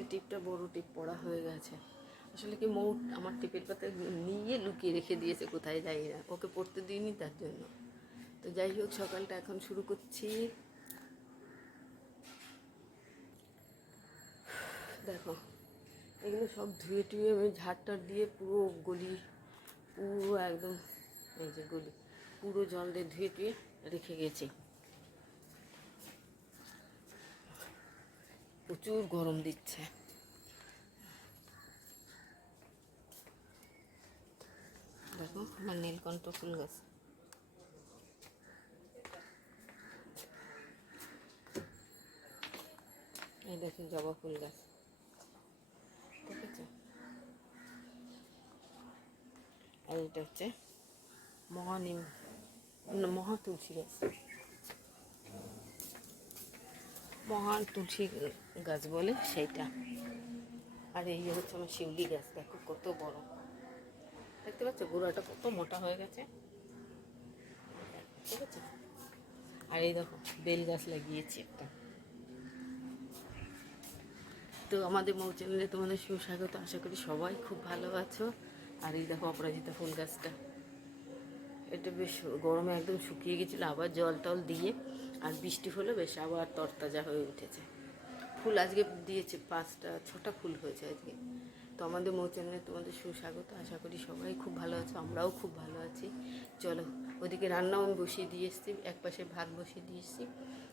আজকে টিপটা বড় টিপ পড়া হয়ে গেছে। আসলে কি মৌ আমার টিপের পাতা নিয়ে লুকিয়ে রেখে দিয়েছে, কোথায় যাই না, ওকে পড়তে দিইনি তার জন্য। তো যাই হোক, সকালটা এখন শুরু করছি। দেখো, এগুলো সব ধুয়ে টুয়ে আমি ঝাড়টার দিয়ে পুরো গলি, পুরো একদম এই যে গলি পুরো জল দিয়ে ধুয়ে টুয়ে রেখে গেছি। প্রচুর গরম দিচ্ছে। দেখো আমার নীলকণ্ঠ ফুল গাছ, এই দেখো জবা ফুল গাছ, ঠিক আছে। আর এটা হচ্ছে মহা তুলসী গাছ, মহা তুলসী গাছ বলে সেইটা। আর এই হচ্ছে আমার শিউলি গাছ, দেখো কত বড়, দেখতে পাচ্ছ গোড়াটা কত মোটা হয়ে গেছে, ঠিক আছে। আর এই দেখো বেল গাছ লাগিয়েছি একটা। তো আমাদের মৌ চ্যানেলে তোমাদের সুস্বাগত, আশা করি সবাই খুব ভালো আছো। আর এই দেখো অপরাজিতা ফুল গাছটা, এটা বেশ গরমে একদম শুকিয়ে গেছিলো, আবার জল টল দিয়ে আর বৃষ্টি হলে বেশ আবার তরতাজা হয়ে উঠেছে। ফুল আজকে দিয়েছে 5-6টা ফুল হয়েছে আজকে। তো আমাদের মৌ চ্যানেলে তোমাদের সুস্বাগত, আশা করি সবাই খুব ভালো আছো, আমরাও খুব ভালো আছি। চলো, ওদিকে রান্নাও আমি বসিয়ে দিয়ে এসেছি, এক পাশে ভাত বসিয়ে দিয়ে এসেছি,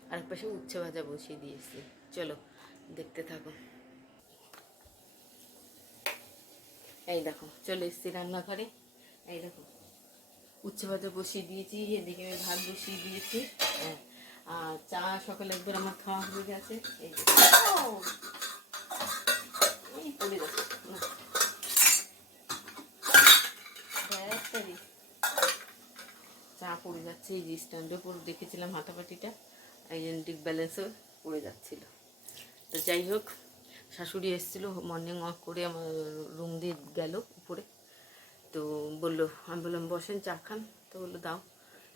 আর এক পাশে উচ্ছে ভাজা বসিয়ে দিয়ে এসেছি। চলো দেখতে থাকো। এই দেখো চলে এসেছি রান্নাঘরে, এই দেখো উচ্ছে ভাজা বসিয়ে দিয়েছি, এদিকে আমি ভাত বসিয়ে দিয়েছি। হ্যাঁ, আর চা সকালে একবার আমার খাওয়া হয়ে গেছে। এই পড়ে গেছে চা পড়ে যাচ্ছে, এই যে স্ট্যান্ডের উপর দেখেছিলাম হাতাপাটিটা, আইডেন্টিক ব্যালেন্সও পড়ে যাচ্ছিল। তো যাই হোক, শাশুড়ি এসেছিলো মর্নিং ওয়াক করে, আমার রুম দিয়ে গেল উপরে। তো বললো, আমি বললাম বসেন চা খান, তো বললো দাও,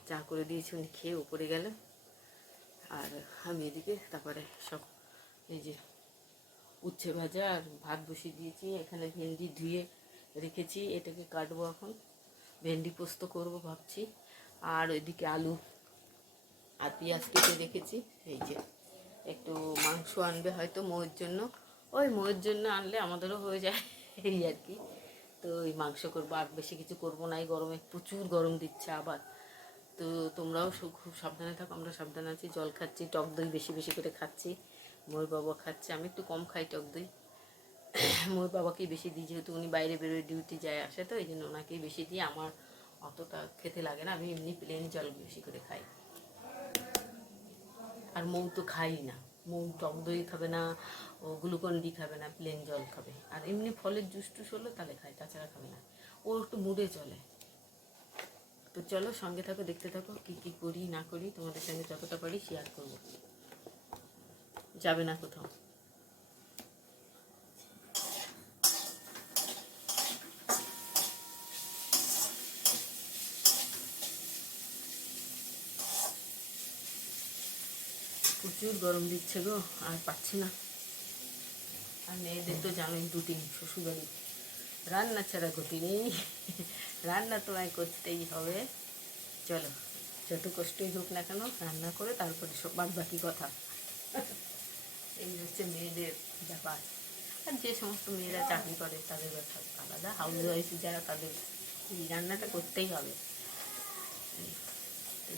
চা করে দিয়েছি, উনি খেয়ে উপরে গেল। আর আমি এদিকে তারপরে সব এই যে উচ্ছে ভাজা আর ভাত বসিয়ে দিয়েছি, এখানে ভেন্ডি ধুয়ে রেখেছি, এটাকে কাটবো এখন, ভেন্ডি পোস্ত করব ভাবছি। আর ওইদিকে আলু আর পেঁয়াজ কেটে রেখেছি। এই যে একটু মাংস আনবে হয়তো মৌয়ের জন্য, ওই মৌয়ের জন্য আনলে আমাদেরও হয়ে যায় এই আর কি। তো ওই মাংস করবো, আর বেশি কিছু করবো না, এই গরমে প্রচুর গরম দিচ্ছে আবার। তো তোমরাও খুব সাবধানে থাকো, আমরা সাবধানে আছি, জল খাচ্ছি, টক দই বেশি বেশি করে খাচ্ছি, মৌর বাবা খাচ্ছে, আমি একটু কম খাই টক দই। মৌর বাবাকেই বেশি দিই, যেহেতু উনি বাইরে বেরোয়, ডিউটি যায় আসে, তো এই জন্য ওনাকেই বেশি দিই, আমার অতটা খেতে লাগে না, আমি এমনি প্লেন জল বেশি করে খাই। আর মৌ তো খাই না, মৌ টক দই খাবে না, ও গ্লুকন ডি খাবে না, প্লেন জল খাবে, আর এমনি ফলের জুস টুস হলো তাহলে খায়, তাছাড়া খাবে না, ও একটু মুডে চলে। তো চলো সঙ্গে থাকো, দেখতে থাকো কী কী করি না করি, তোমাদের সঙ্গে যতটা পারি শেয়ার করবো, যাবে না কোথাও। প্রচুর গরম দিচ্ছে গো, আর পাচ্ছি না। আর মেয়েদের তো জানোই রুটিন, শ্বশুরবাড়ি রান্না ছাড়া গতি নেই, রান্না তোমায় করতেই হবে। চলো, যত কষ্টই হোক না কেন রান্না করে তারপরে সব বাদ বাকি কথা। এই হচ্ছে মেয়েদের ব্যাপার। আর যে সমস্ত মেয়েরা চাকরি করে তাদের ব্যাপার আলাদা, হাউস ওয়াইফ যারা, তাদের এই রান্নাটা করতেই হবে।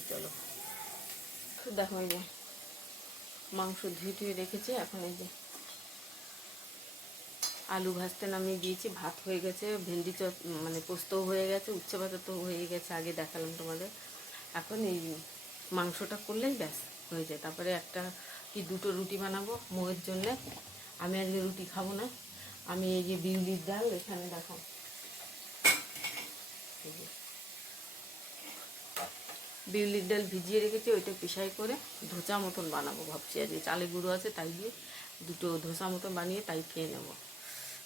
চলো, দেখো এই যে মাংস ধুয়ে ধুয়ে রেখেছি, এখন এই যে আলু ভাজতে নামিয়ে দিয়েছি, ভাত হয়ে গেছে, ভেন্ডি মানে পোস্তও হয়ে গেছে, উচ্ছে ভাজা তো হয়ে গেছে, আগে দেখালাম তোমাদের। এখন এই মাংসটা করলেই ব্যাস হয়ে যায়। তারপরে একটা কি দুটো রুটি বানাবো মৌয়ের জন্যে, আমি আজকে রুটি খাবো না। আমি এই যে বিউলির ডাল, এখানে দেখো এই যে বিউলির ডাল ভিজিয়ে রেখেছি, ওইটা পিসাই করে ধোসা মতন বানাবো ভাবছি। আজকে চালের গুঁড়ো আছে, তাই দিয়ে দুটো ধোসা মতন বানিয়ে তাই খেয়ে নেবো,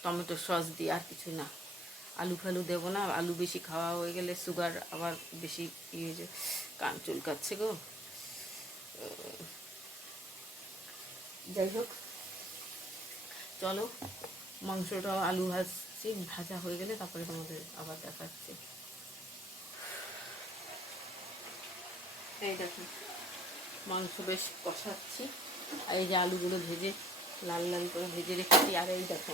টমেটো সস দিয়ে, আর কিছু না। আলু ফালু দেবো না, আলু বেশি খাওয়া হয়ে গেলে সুগার আবার বেশি ইয়ে, যে কান চুলকাচ্ছে গো। যাই হোক, চলো, মাংসটাও আলু ভাজছি, ভাজা হয়ে গেলে তারপরে তোমাদের আবার দেখাচ্ছি। এই দেখো মাংস বেশ কষাচ্ছি, আর এই যে আলুগুলো ভেজে লাল লাল করে ভেজে রেখেছি। আর এই দেখো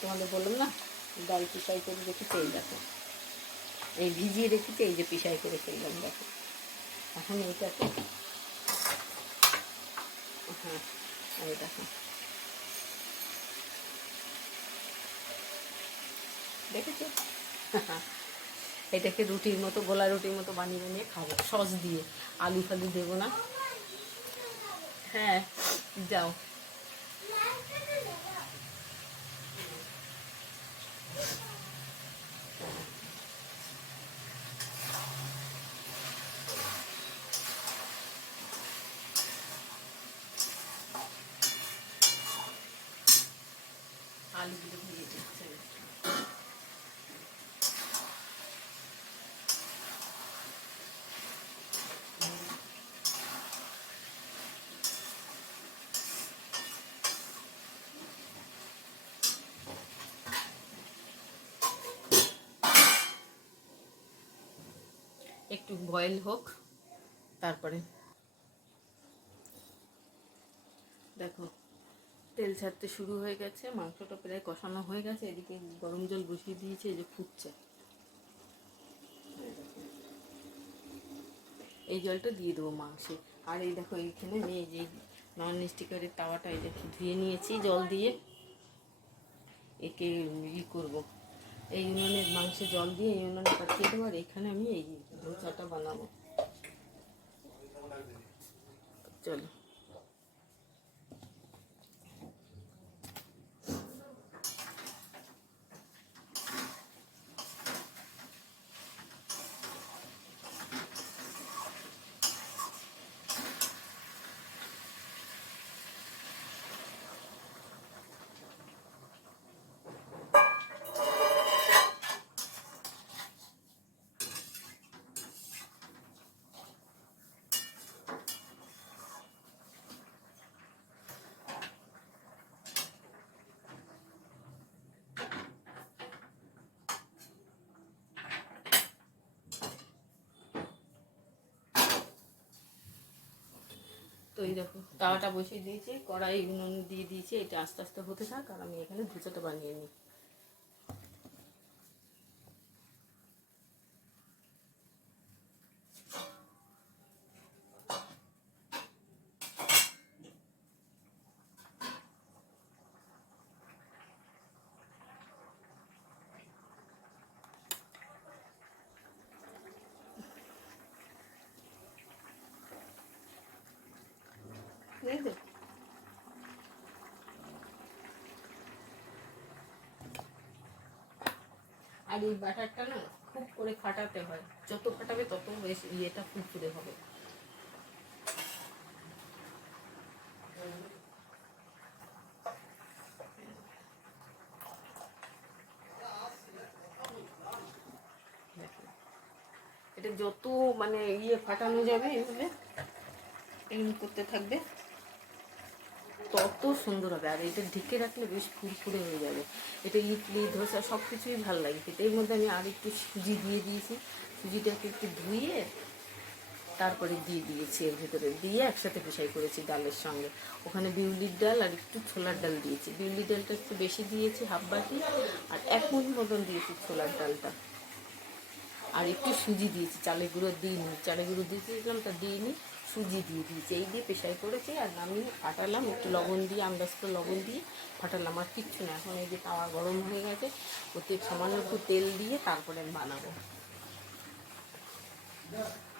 তোমাদের বললাম না ডাল পিসাই করে রেখেছি, এই দেখো এই ভিজিয়ে রেখেছি, এই যে পিসাই করে ফেললাম দেখো। এখন এইটাকে হ্যাঁ এই দেখো দেখেছো এটাকে রুটির মতো, গোলা রুটির মতো বানিয়ে বানিয়ে খাবো সস দিয়ে, আলু ফালু দেবো না। হ্যাঁ যাও। আলুগুলো ভেজে দিচ্ছে, একটু বয়েল হোক তারপরে। দেখো তেল ছাড়তে শুরু হয়ে গেছে, মাংসটা প্রায় কষানো হয়ে গেছে, এদিকে গরম জল বসিয়ে দিয়েছে, এই যে ফুটছে। এই জলটা দিয়ে দেবো মাংসে। আর এই দেখো এইখানে আমি এই যে নন স্টিকারের তাওয়াটা এই দেখো ধুয়ে নিয়েছি জল দিয়ে, একে করবো এই উনুনের মাংসে জল দিয়ে এই উনুনে পাঠিয়ে দেবো। আর এখানে আমি এই ধোসাটা বানাবো। চলো তো এই দেখো তাওয়াটা বসিয়ে দিয়েছি, কড়াই উনুন দিয়ে দিয়েছি, এটা আস্তে আস্তে হতে থাক আর আমি এখানে ধোসাটা বানিয়ে নিই। বুঝলে, আর এই বাটারটা না খুব করে ফাটাতে হয়, যত ফাটাবে তত বেশ ইয়েটা ফুরফুরে হবে। এটা যত মানে ইয়ে ফাটানো যাবে এভাবে এমনি করতে থাকবে তত সুন্দর হবে। আর এটা ঢেকে রাখলে বেশ ফুরফুরে হয়ে যাবে। এটা ইডলি ধোসা সব কিছুই ভালো লাগে খেতে। এর মধ্যে আমি আর একটু সুজি দিয়ে দিয়েছি, সুজিটাকে একটু ধুয়ে তারপরে দিয়ে দিয়েছি, এর ভিতরে দিয়ে একসাথে পেশাই করেছি ডালের সঙ্গে। ওখানে বিউলির ডাল আর একটু ছোলার ডাল দিয়েছি, বিউলির ডালটা একটু বেশি দিয়েছি হাফ বাটি, আর 1 মুঠি মতন দিয়েছি ছোলার ডালটা। আর একটু সুজি দিয়েছি, চালের গুঁড়ো দিইনি, চালের গুঁড়ো দিয়েছিলাম তা দিইনি, সুজি দিয়ে দিয়েছি। এই দিয়ে পেশাই করেছি আর নামিয়ে ফাটালাম, একটু লবণ দিয়ে আন্দাজ করে লবণ দিয়ে ফাটালাম, আর কিচ্ছু না। এখন এই যে তাওয়া গরম হয়ে গেছে, ওতে সামান্য একটু তেল দিয়ে তারপরে আমি বানাবো।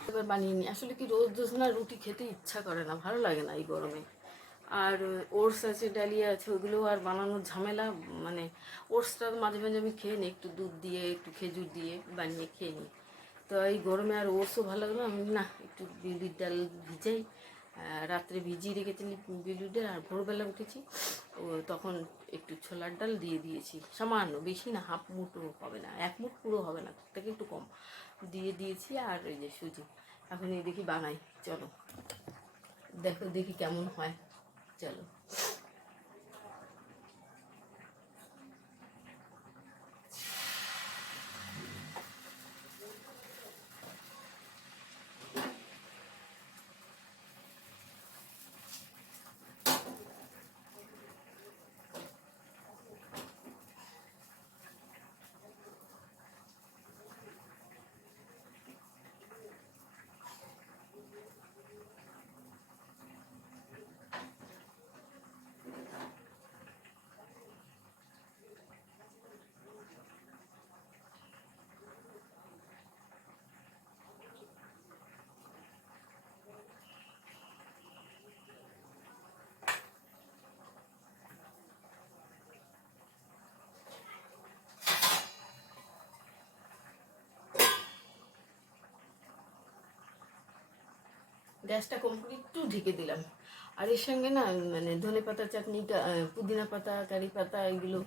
এবার বানিয়ে নিই। আসলে কি রোজ রোজ না রুটি খেতে ইচ্ছা করে না, ভালো লাগে না এই গরমে। আর ওটস আছে, ডালিয়া আছে, ওগুলো আর বানানোর ঝামেলা। মানে ওটসটা মাঝে মাঝে আমি খেয়ে নিই, একটু দুধ দিয়ে একটু খেজুর দিয়ে বানিয়ে খেয়ে নিই। তো এই গরমে আর ওটসও ভালো লাগলো, আমি না একটু বিউলির ডাল ভিজাই, রাত্রে ভিজিয়ে রেখেছিলি বিউলির ডাল, আর ভোরবেলা উঠেছি ও তখন একটু ছোলার ডাল দিয়ে দিয়েছি সামান্য, বেশি না, হাফ মুঠও হবে না, 1 মুঠ পুরো হবে না, তার থেকে একটু কম দিয়ে দিয়েছি। আর ওই যে সুজি, এখন এই দেখি বানাই, চলো দেখো দেখি কেমন হয়, চলো। গ্যাসটা কম করে একটু ঢেকে দিলাম। আর এর সঙ্গে না মানে ধনে পাতা চাটনিটা, পুদিনা পাতা, কারি পাতা এগুলো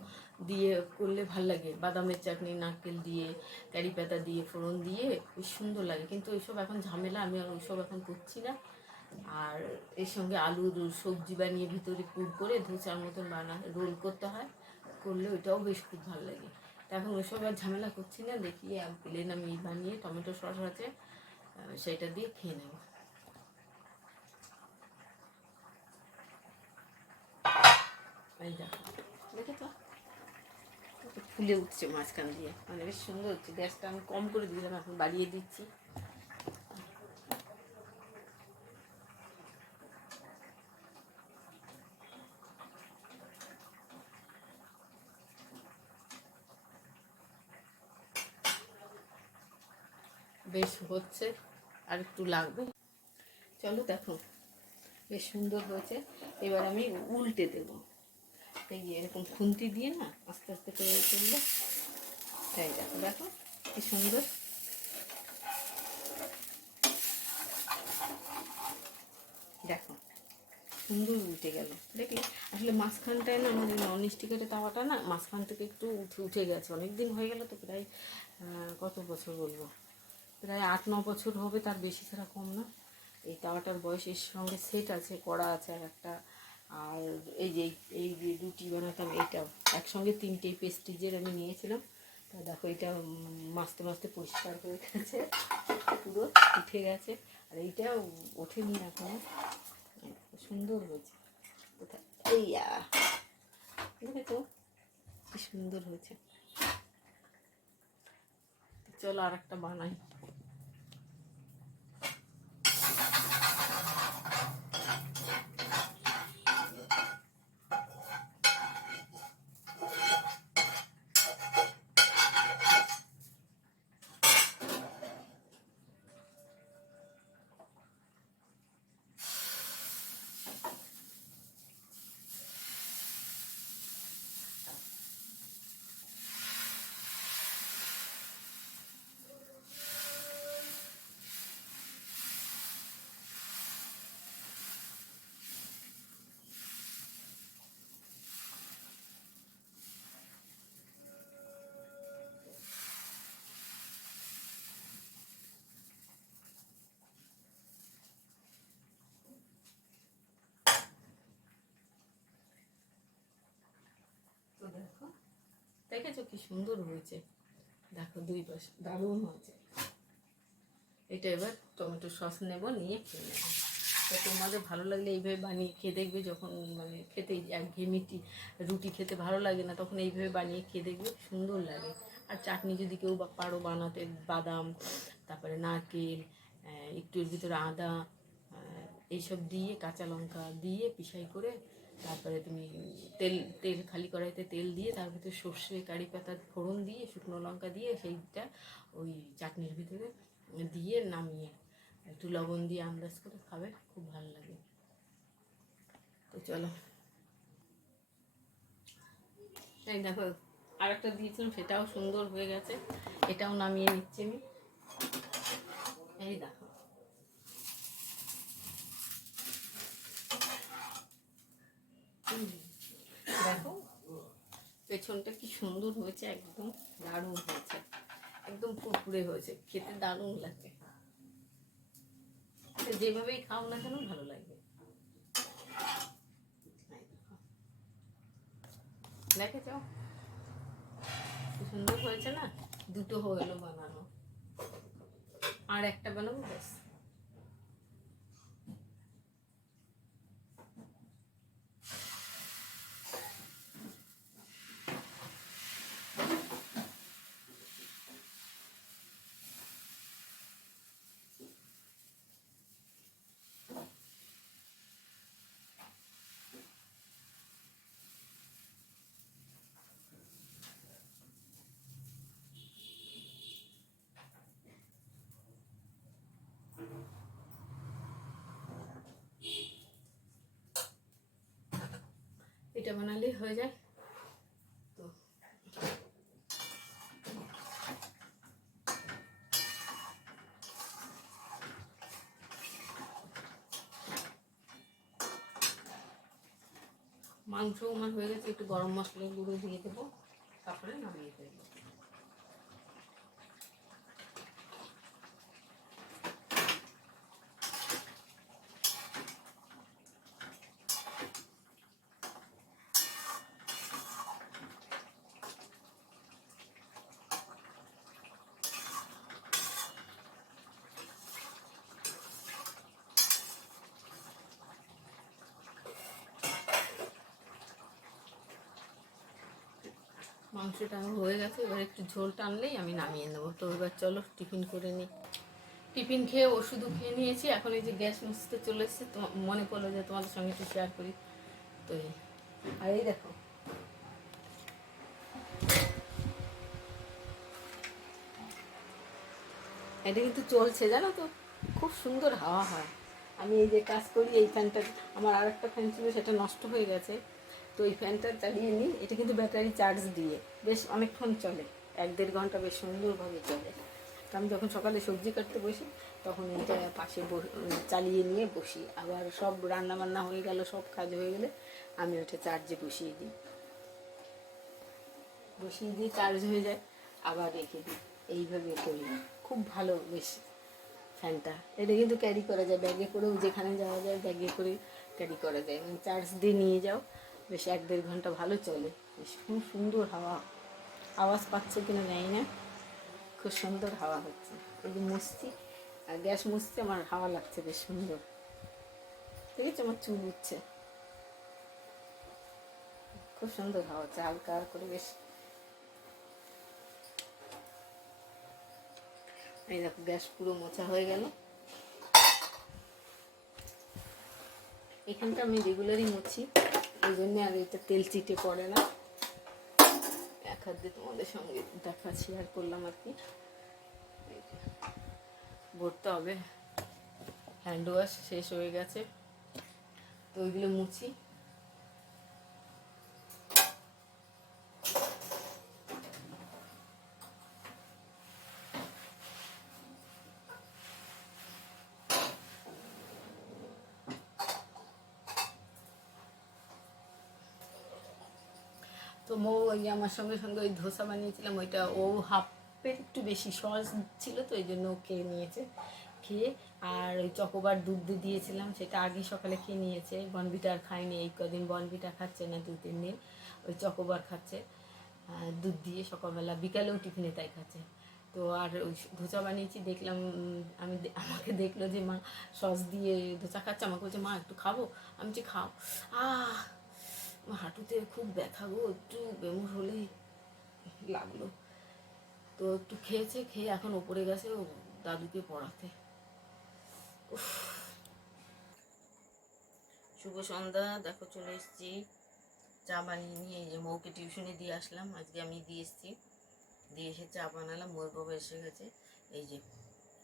দিয়ে করলে ভাল লাগে। বাদামের চাটনি নারকেল দিয়ে, কারি পাতা দিয়ে, ফোড়ন দিয়ে বেশ সুন্দর লাগে। কিন্তু ওইসব এখন ঝামেলা, আমি আর ওইসব এখন করছি না। আর এর সঙ্গে আলুর সবজি বানিয়ে ভিতরে পুর করে ধোসার মতন রোল করতে হয়, করলে ওইটাও বেশ খুব ভালো লাগে। তা এখন ওইসব আর ঝামেলা করছি না। দেখি প্লেন আমি বানিয়ে টমেটো সস আছে সেটা দিয়ে খেয়ে নেব। এই দেখো, দেখেছো ফুলে উঠছে মাঝখান দিয়ে, মানে বেশ সুন্দর হচ্ছে। গ্যাসটা আমি কম করে দিলাম, এখন বাড়িয়ে দিচ্ছি। বেশ হচ্ছে, আর একটু লাগবে। চলো দেখো বেশ সুন্দর হয়েছে। এবার আমি উল্টে দেবো। এই এরকম খুন্তি দিয়ে না আস্তে আস্তে করে করলে, তাই দেখো দেখো কি সুন্দর। দেখো সুন্দর উঠে গেল, দেখলে আসলে মাঝখানটায় না আমাদের নন স্টিকের তাওয়াটা না মাঝখান থেকে একটু উঠে গেছে। অনেক দিন হয়ে গেল তো, প্রায় কত বছর বলবো, প্রায় 8-9 বছর হবে, তার বেশি ছাড়া কম না। এই তাওয়াটার বয়স এর সঙ্গে সেট আছে, কড়া আছে আর একটা। আর এই যে রুটি বানাতাম এইটাও একসঙ্গে 3টে পেস্টিজের আমি নিয়েছিলাম। তা দেখো এটা মাছতে মাছতে পরিষ্কার হয়ে গেছে, পুরো উঠে গেছে। আর এইটা ওঠেনি এখনো, সুন্দর হয়েছে। কোথায় এই দেখেছো কি সুন্দর হয়েছে। চলো আর একটা বানাই। তো দেখো, দেখেছো কি সুন্দর হয়েছে। দেখো দুই পাশে দারুণ হয়েছে। এটা এবার টমেটো সস নেব, নিয়ে খেয়ে নেব। তো তোমাদের ভালো লাগলে এইভাবে বানিয়ে খেয়ে দেখবে। যখন মানে খেতে একঘেয়েমিটি রুটি খেতে ভালো লাগে না, তখন এইভাবে বানিয়ে খেয়ে দেখবে, সুন্দর লাগে। আর চাটনি যদি কেউ পারো বানাতে, বাদাম, তারপরে নারকেল, একটু এর ভিতরে আদা, এইসব দিয়ে কাঁচা লঙ্কা দিয়ে পিষাই করে, তারপরে তুমি তেল তেল খালি কড়াইতে তেল দিয়ে তার ভিতরে সর্ষে, কারি পাতা ফোড়ন দিয়ে, শুকনো লঙ্কা দিয়ে সেইটা ওই চাটনির ভিতরে দিয়ে নামিয়ে একটু লবণ দিয়ে আন্দাজ করে খাবে, খুব ভালো লাগে। তো চলো, এই দেখো আর একটা দিয়েছিলাম, সেটাও সুন্দর হয়ে গেছে। এটাও নামিয়ে নিচ্ছি আমি। এই দেখো দেখো পেছনটা কি সুন্দর হয়েছে, একদম দারুণ হয়েছে, একদম ফুরফুরে হয়েছে, খেতে দারুণ লাগে। যেভাবেই খাও না কেন ভালো লাগবে। দেখেছ কি সুন্দর হয়েছে না? দুটো হলো বানানো, আর একটা বানাবো ব্যাস। এটা বানালেই হয়ে যায়। তো মাংস আমার হয়ে গেছে, একটু গরম মশলা গুঁড়ো দিয়ে দেবো, তারপরে নামিয়ে দেবো। মাংসটা হয়ে গেছে, এবার একটু ঝোল টানলেই আমি নামিয়ে নেবো। তো এবার চলো টিফিন করে নিই। টিফিন খেয়ে ওষুধও খেয়ে নিয়েছি, এখন এই যে গ্যাস মুছতে চলে এসেছে, তো মনে করলো যে তোমাদের সঙ্গে একটু শেয়ার করি। তো আর এই দেখো, এটা কিন্তু চলছে জানো তো, খুব সুন্দর হাওয়া হয়। আমি এই যে কাজ করি, এই ফ্যানটা, আমার আর একটা ফ্যান ছিল সেটা নষ্ট হয়ে গেছে, তো এই ফ্যানটা চালিয়ে নিই। এটা কিন্তু ব্যাটারি চার্জ দিয়ে বেশ অনেকক্ষণ চলে, 1-1.5 ঘন্টা বেশ সুন্দরভাবে চলে। তো আমি যখন সকালে সবজি কাটতে বসি তখন এটা পাশে চালিয়ে নিয়ে বসি, আবার সব রান্না বান্না হয়ে গেল, সব কাজ হয়ে গেলে আমি ওটা চার্জে বসিয়ে দিই, চার্জ হয়ে যায়, আবার রেখে দিই, এইভাবে করি। খুব ভালো বেশ ফ্যানটা। এটা কিন্তু ক্যারি করা যায়, ব্যাগে করেও যেখানে যাওয়া যায় ব্যাগে করে ক্যারি করা যায়, মানে চার্জ দিয়ে নিয়ে যাও, বেশ 1-1.5 ঘন্টা ভালো চলে। বেশ খুব সুন্দর হাওয়া, আওয়াজ পাচ্ছে কিনা জানি না, খুব সুন্দর হাওয়া হচ্ছে। এই যে মুছছি আর গ্যাস মুছছে, আমার হাওয়া লাগছে বেশ সুন্দর। দেখেছো আমার চুল উঠছে, খুব সুন্দর হাওয়া হচ্ছে, হালকা করে বেশ। এই দেখো গ্যাস পুরো মোছা হয়ে গেল। এখানটা আমি রেগুলারই মুছি, ওই জন্য আর এটা তেল চিটে পড়ে না। এক হাত দিয়ে তোমাদের সঙ্গে দেখা শেয়ার করলাম আর কি। ভরতে হবে, হ্যান্ড ওয়াশ শেষ হয়ে গেছে, তো ওইগুলো মুছি। তো মৌ ওই আমার সঙ্গে সঙ্গে ওই ধোসা বানিয়েছিলাম, ওইটা ও হাফের একটু বেশি সস ছিল, তো এই জন্য ও খেয়ে নিয়েছে। খেয়ে আর ওই চকোবার দুধ দিয়েছিলাম, সেটা আগে সকালে খেয়ে নিয়েছে। বনভিটা আর খায়নি, এই কদিন বনভিটা খাচ্ছে না, 2-3 দিন ওই চকোবার খাচ্ছে দুধ দিয়ে সকালবেলা, বিকালেও টিফিনে তাই খাচ্ছে। তো আর ওই ধোসা বানিয়েছি, দেখলাম আমাকে দেখলো যে মা সস দিয়ে ধোসা খাচ্ছে, আমাকে বলছে মা একটু খাবো। আমি যে খাও। আমার হাঁটুতে খুব ব্যথা গো, একটু বেমুর হলেই লাগলো। তো একটু খেয়েছে, খেয়ে এখন ওপরে গেছে ও দাদুকে পড়াতে। শুভ সন্ধ্যা, দেখো চলে এসেছি চা বানিয়ে নিয়ে। এই যে মৌকে টিউশনে দিয়ে আসলাম, আজকে আমি দিয়ে এসেছি, দিয়ে এসে চা বানালাম। মৌর বাবা এসে গেছে, এই যে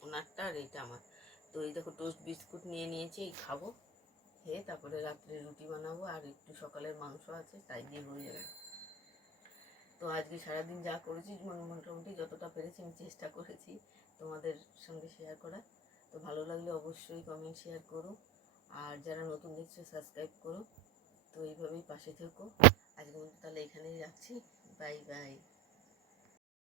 ওনারটা আর এইটা আমার। তো এই দেখো টোস্ট বিস্কুট নিয়ে নিয়েছি, এই খাবো, খেয়ে তারপরে রাত্রে রুটি বানাবো, আর একটু সকালের মাংস আছে তাই দিয়ে হয়ে যাবে। তো আজকে সারাদিন যা করেছি মোটামুটি যতটা পেরেছি আমি চেষ্টা করেছি তোমাদের সঙ্গে শেয়ার করার। তো ভালো লাগলে অবশ্যই কমেন্ট শেয়ার করো, আর যারা নতুন দেখছো সাবস্ক্রাইব করো। তো এইভাবেই পাশে থেকো। আজকের মতো তাহলে এখানেই রাখছি, বাই বাই।